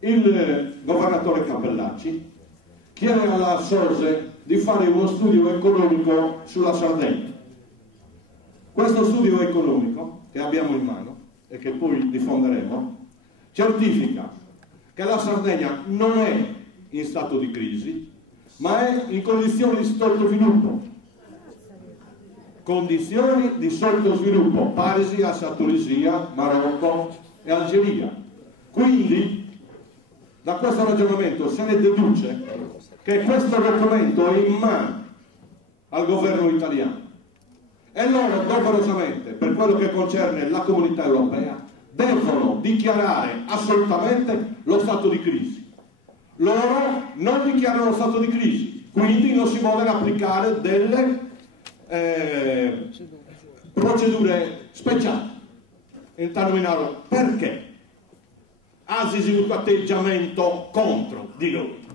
il governatore Cappellacci chiede alla SOSE di fare uno studio economico sulla Sardegna. Questo studio economico che abbiamo in mano e che poi diffonderemo certifica che la Sardegna non è in stato di crisi, ma è in condizioni di sottosviluppo. Condizioni di sottosviluppo, Parisia, Tunisia, Marocco e Algeria. Quindi, da questo ragionamento se ne deduce che questo documento è in mano al governo italiano e loro doverosamente, per quello che concerne la comunità europea, devono dichiarare assolutamente lo stato di crisi. Loro non dichiarano lo stato di crisi, quindi non si vogliono applicare delle procedure speciali. Terminare perché? Asisi un atteggiamento contro di noi.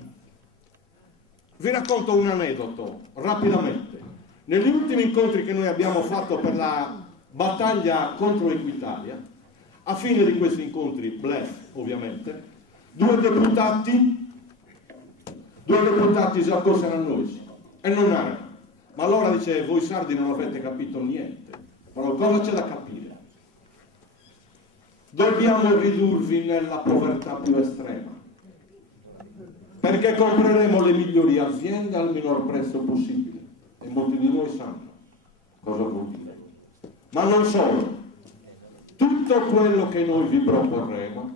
Vi racconto un aneddoto rapidamente. Negli ultimi incontri che noi abbiamo fatto per la battaglia contro Equitalia, a fine di questi incontri, bluff ovviamente, due deputati si accostano a noi e non erano. Ma allora dice, voi sardi non avete capito niente, però cosa c'è da capire? Dobbiamo ridurvi nella povertà più estrema, perché compreremo le migliori aziende al minor prezzo possibile, e molti di noi sanno cosa vuol dire. Ma non solo, tutto quello che noi vi proporremo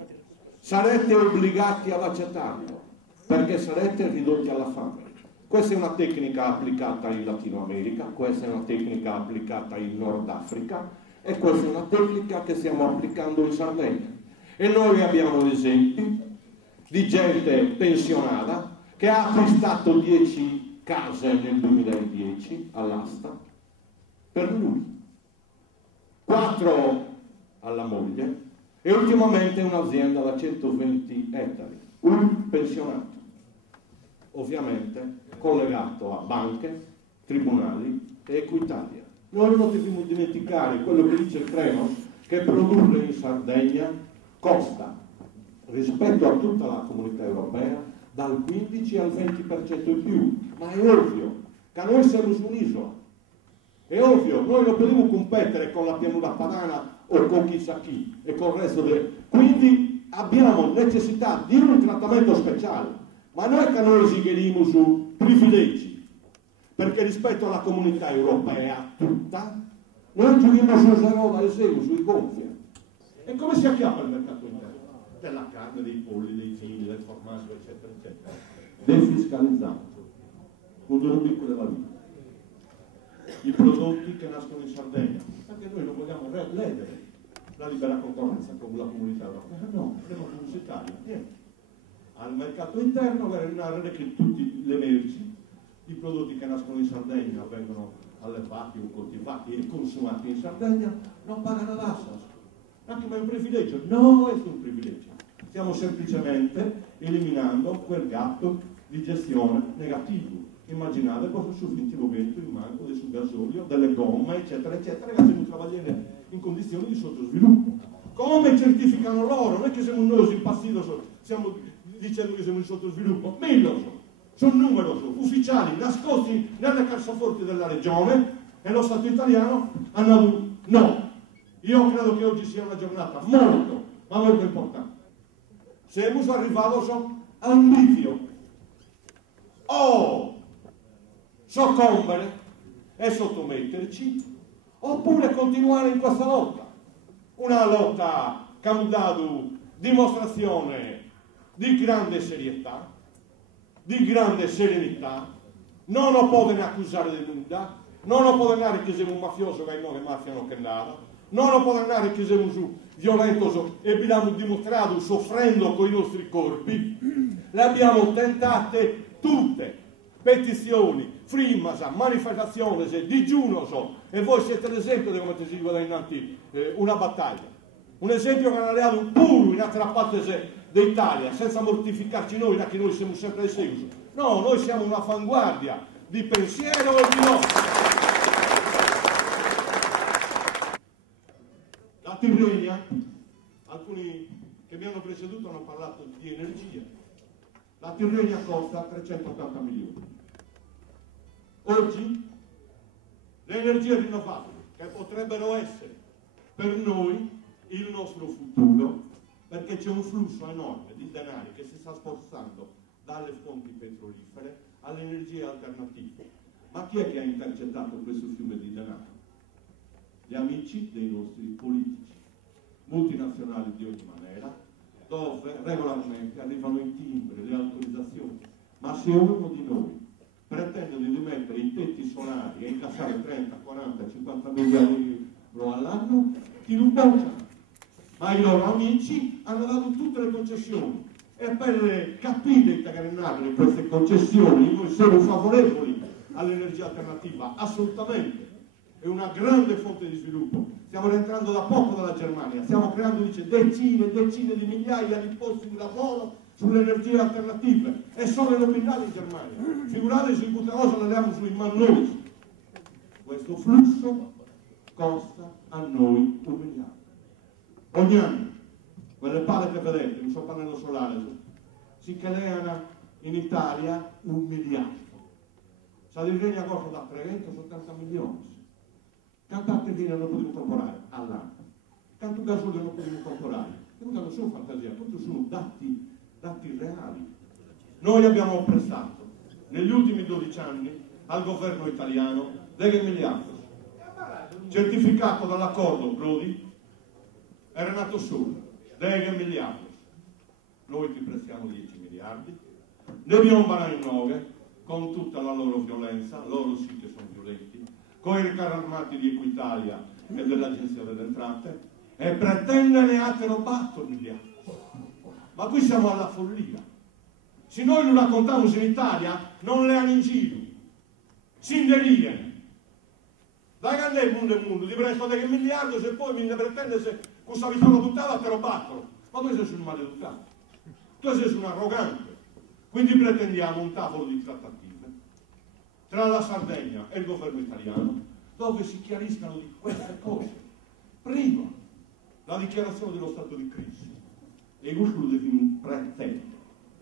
sarete obbligati ad accettarlo, perché sarete ridotti alla fame. Questa è una tecnica applicata in Latino America, questa è una tecnica applicata in Nord Africa e questa è una tecnica che stiamo applicando in Sardegna. E noi abbiamo esempi di gente pensionata che ha acquistato 10 case nel 2010 all'asta per lui, 4 alla moglie e ultimamente un'azienda da 120 ettari, un pensionato, ovviamente collegato a banche, tribunali e Equitalia. Noi non dobbiamo dimenticare quello che dice il Treno, che produrre in Sardegna costa rispetto a tutta la comunità europea dal 15 al 20% in più, ma è ovvio che noi siamo su un'isola, è ovvio, noi non dobbiamo competere con la pianura padana o con chissà chi e con il resto quindi abbiamo necessità di un trattamento speciale, ma noi che noi esigheremo su privilegi, perché rispetto alla comunità europea tutta noi giochiamo su zero da esempio, sui gonfie. E come si chiama il mercato interno? Della carne, dei polli, dei vini, del formaggio, eccetera, eccetera. Defiscalizzato, con due rubriche della vita. I prodotti che nascono in Sardegna, perché noi non vogliamo ledere la libera concorrenza con la comunità europea, no, prima pubblicitaria, niente. Al mercato interno avere una rete che tutte le merci, i prodotti che nascono in Sardegna vengono allevati o coltivati e consumati in Sardegna, non pagano l'assa. Anche ma è un privilegio? No, è un privilegio. Stiamo semplicemente eliminando quel gap di gestione negativo. Immaginate cosa sul 20% il manco del sul gasolio, delle gomme, eccetera, eccetera, che devono lavorare in condizioni di sottosviluppo. Come certificano loro? Non è che siamo noi impazziti, stiamo dicendo che siamo in sottosviluppo. Sono numerosi, ufficiali, nascosti nelle cassaforti della regione e lo Stato italiano hanno detto no. Io credo che oggi sia una giornata molto, ma molto importante. Siamo arrivati a un bivio. O soccombere e sottometterci, oppure continuare in questa lotta. Una lotta che ha dato dimostrazione di grande serietà, di grande serenità. Non lo possono accusare di nulla, non lo possono dire che siamo un mafioso che non è mafia non che nada, non lo possono dire che siamo violenti e abbiamo dimostrato soffrendo con i nostri corpi. Le abbiamo tentate tutte, petizioni, frimasa, manifestazioni, digiuno, e voi siete l'esempio di come si guadagnati una battaglia. Un esempio che hanno dato un puro in altra parte d'Italia, senza mortificarci noi, perché noi siamo sempre esempio. No, noi siamo un'avanguardia di pensiero e di lotta. La Tirrenia, alcuni che mi hanno preceduto hanno parlato di energia. La Tirrenia costa 380 milioni. Oggi le energie rinnovabili, che potrebbero essere per noi il nostro futuro, perché c'è un flusso enorme di denari che si sta spostando dalle fonti petrolifere alle energie alternative. Ma chi è che ha intercettato questo fiume di denaro? Gli amici dei nostri politici, multinazionali di ogni maniera, dove regolarmente arrivano i timbri, le autorizzazioni. Ma se uno di noi pretende di rimettere i tetti solari e incassare 30, 40, 50 miliardi di euro all'anno, ti lo bocciano. Ma i loro amici hanno dato tutte le concessioni, e per capire e ingranare queste concessioni noi siamo favorevoli all'energia alternativa, assolutamente. È una grande fonte di sviluppo. Stiamo rientrando da poco dalla Germania, stiamo creando decine e decine di migliaia di posti di lavoro sulle energie alternative, e sono illuminati in Germania. Figuratevi in questa cosa le diamo sui mannoni. Questo flusso costa a noi 1 miliardo. Ogni anno, quelle pale che vedete, un suo pannello solare, si creano in Italia 1 miliardo. Sardegna costa da 370 milioni. Quanto acqua non possiamo comprare all'anno? Quanto gasolio non possiamo comprare? Queste non sono fantasia, questi sono dati reali. Noi abbiamo prestato negli ultimi 12 anni al governo italiano 10 miliardi, certificato dall'accordo Prodi e Renato Sole, 10 miliardi. Noi ti prestiamo 10 miliardi, ne piombano in 9 con tutta la loro violenza, loro sì che sono violenti, con i carri armati di Equitalia e dell'Agenzia delle Entrate, e pretendere altre robato miliardi. Ma qui siamo alla follia. Se noi non raccontiamo in Italia, non le hanno in giro. Sinderie. Da grande il mondo, ti presto 10 miliardi, se poi mi ne pretende se questa vittoria buttata te lo battono. Ma tu sei un maleducato. Tu sei un arrogante. Quindi pretendiamo un tavolo di trattative tra la Sardegna e il governo italiano, dove si chiariscano di queste cose. Prima, la dichiarazione dello stato di crisi. E questo lo devono pretendere,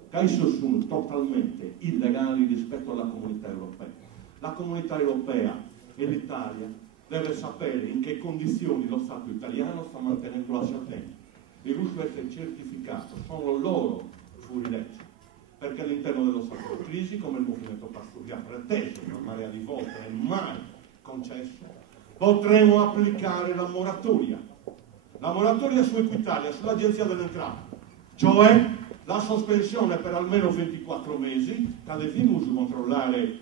che essi sono totalmente illegali rispetto alla comunità europea. La comunità europea e l'Italia deve sapere in che condizioni lo Stato italiano sta mantenendo la Sardegna. E questo è certificato, sono loro fuori legge. Perché all'interno dello stato di crisi, come il movimento Pastori ha preteso una marea di volte e mai concesso, potremo applicare la moratoria su Equitalia, sull'Agenzia delle Entrate, cioè la sospensione per almeno 24 mesi, che deve controllare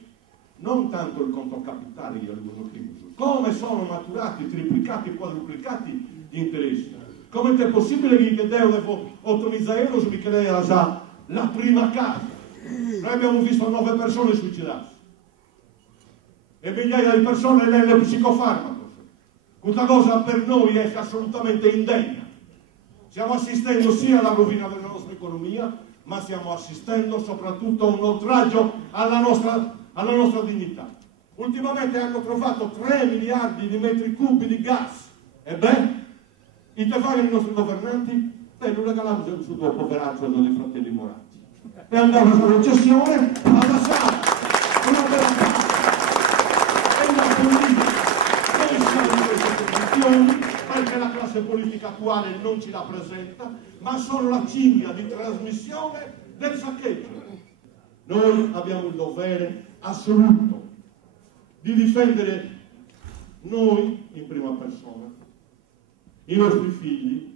non tanto il conto capitale di alcuni crisi, come sono maturati, triplicati e quadruplicati gli interessi. Come è possibile che devo 8.000 euro su che lei ha già la prima casa? Noi abbiamo visto 9 persone suicidarsi e migliaia di persone nelle psicofarmaco. Questa cosa per noi è assolutamente indegna. Stiamo assistendo sia alla rovina della nostra economia, ma stiamo assistendo soprattutto a un oltraggio alla nostra dignità. Ultimamente hanno trovato 3 miliardi di metri cubi di gas. E beh, i tefani dei nostri governanti lo regalano sul tuo poveraccio dei fratelli Moratti. E andavano sulla recessione a passare una bella casa. E la politica non sta in queste condizioni, perché la classe politica attuale non ci rappresenta, ma sono la cinghia di trasmissione del saccheggio. Noi abbiamo il dovere assoluto di difendere noi in prima persona, i nostri figli.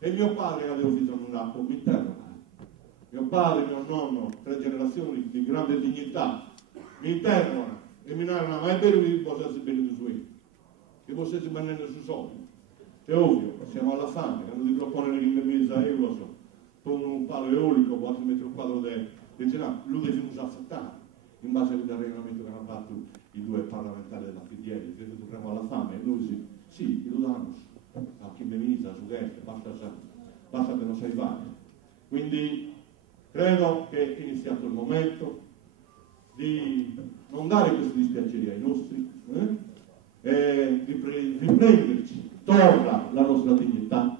E mio padre aveva bisogno di un atto interno. Mio padre, mio nonno, 3 generazioni di grande dignità, mi interrogano e mi narrano, ma è vero che possessi bene di suoi, che possessi bene sui soldi. È ovvio, siamo alla fame, quando ti proponere 1.000 euro con un palo eolico, 4 metri quadro di Senato, lui deve accettare, in base al regolamento che hanno fatto i 2 parlamentari della PDL, che dovremmo alla fame, e noi sì, lo danno. A chi benizza su destra, basta che non sei vale. Quindi credo che è iniziato il momento di non dare questi dispiaceri ai nostri, e di riprenderci, torna la nostra dignità